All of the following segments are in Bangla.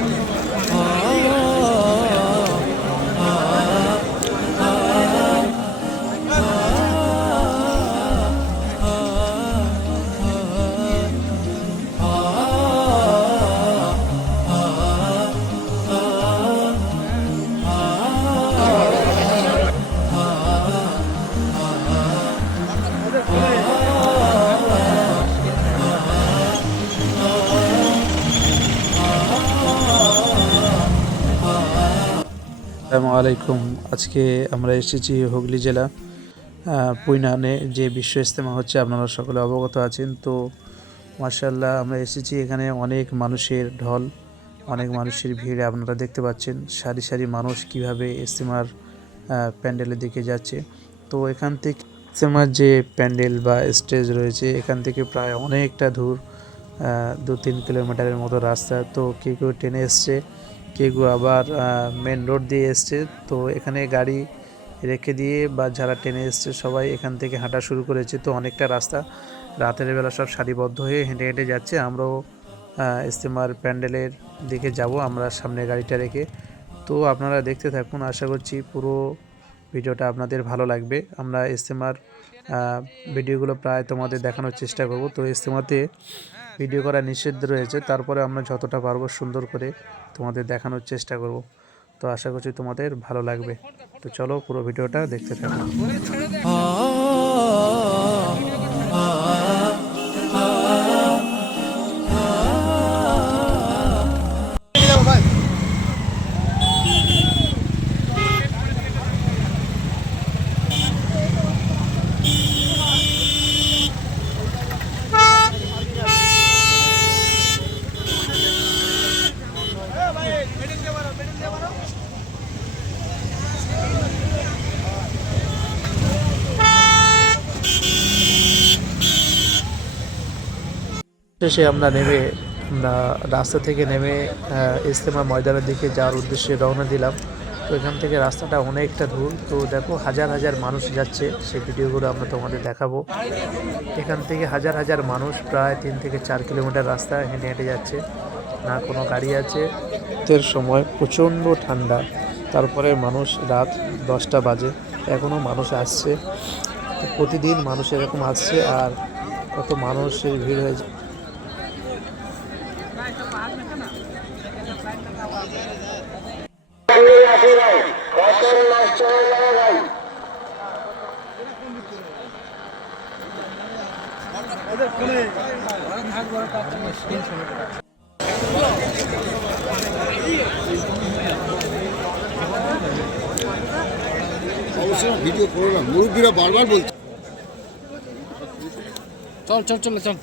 감사합니다. আসসালামু আলাইকুম। আজকে আমরা এসেছি হুগলি জেলা পুইনানে যে বিশ্ব ইস্তেমা হচ্ছে, আপনারা সকলে অবগত আছেন। তো মার্শাল্লাহ আমরা এসেছি এখানে অনেক মানুষের ঢল, অনেক মানুষের ভিড় আপনারা দেখতে পাচ্ছেন। সারি সারি মানুষ কীভাবে ইস্তেমার প্যান্ডেলের দিকে যাচ্ছে। তো এখান থেকে ইস্তেমার যে প্যান্ডেল বা স্টেজ রয়েছে, এখান থেকে প্রায় অনেকটা দূর দু তিন কিলোমিটারের মতো রাস্তা। তো কেউ কেউ ট্রেনে এসছে। কেউ আবার মেন রোড দিয়ে এসছে। তো এখানে গাড়ি রেখে দিয়ে বা যারা ট্রেনে এসছে, সবাই এখান থেকে হাঁটা শুরু করেছে। তো অনেকটা রাস্তা। রাতের বেলা সব সারিবদ্ধ হয়ে হেঁটে হেঁটে যাচ্ছে। আমরাও ইস্তেমার প্যান্ডেলের দিকে যাব। আমরা সামনে গাড়িটা রেখে। তো আপনারা দেখতে থাকুন। আশা করছি পুরো ভিডিওটা আপনাদের ভালো লাগবে। আমরা ইস্তেমার ভিডিওগুলো প্রায় তোমাদের দেখানোর চেষ্টা করব। তো ইস্তেমাতে ভিডিও করা নিষিদ্ধ রয়েছে। তারপরে আমরা যতটা পারব সুন্দর করে তোমাদের দেখানোর চেষ্টা করব। তো আশা করছি তোমাদের ভালো লাগবে। তো চলো পুরো ভিডিওটা দেখতে থাকো। শেষে আমরা নেমে রাস্তা থেকে নেমে আহ, ইজতেমা ময়দানের দিকে যাওয়ার উদ্দেশ্যে রওনা দিলাম। তো এখান থেকে রাস্তাটা অনেকটা দূর। তো দেখো হাজার হাজার মানুষ যাচ্ছে। সেই ভিডিওগুলো আমরা তোমাদের দেখাবো। এখান থেকে হাজার হাজার মানুষ প্রায় তিন থেকে চার কিলোমিটার রাস্তা হেঁটে হেঁটে যাচ্ছে। না কোনো গাড়ি আছে। শীতের সময় প্রচণ্ড ঠান্ডা। তারপরে মানুষ রাত দশটা বাজে। এখনও মানুষ আসছে। প্রতিদিন মানুষ এরকম আসছে আর কত মানুষের ভিড় হয়েছে অবশ্যই ভিডিও করো না মুরব্বীরা বারবার বলছে। চল চল চল চল।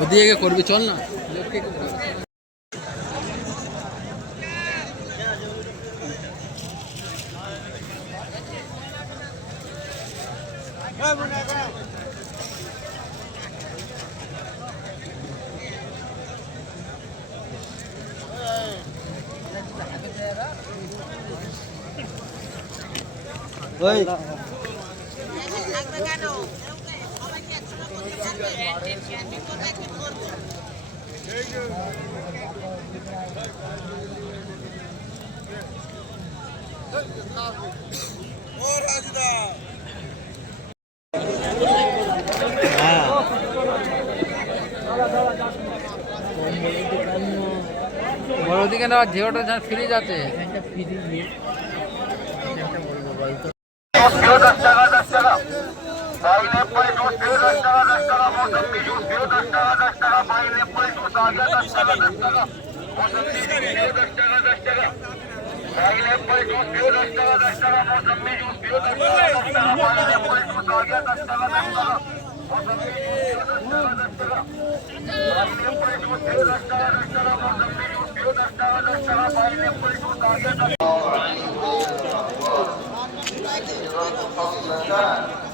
ওদিকে করবি চল না বড় দিকে না ঢেউটা যা ফ্রিজ আছে પાઈનેપલ ટુ સેવ દસ ટકા દસ ટકા મોસંબી જ્યુસ સેવ દસ ટકા દસ ટકા પાઈનેપલ ટુ તાજા દસ ટકા દસ ટકા મોસંબી સેવ દસ ટકા દસ ટકા પાઈનેપલ ટુ સેવ દસ ટકા દસ ટકા મોસંબી જ્યુસ સેવ દસ ટકા દસ ટકા પાઈનેપલ ટુ તાજા દસ ટકા દસ ટકા મોસંબી સેવ દસ ટકા દસ ટકા પાઈનેપલ ટુ સેવ દસ ટકા દસ ટકા મોસંબી જ્યુસ સેવ દસ ટકા દસ ટકા પાઈનેપલ ટુ તાજા દસ ટકા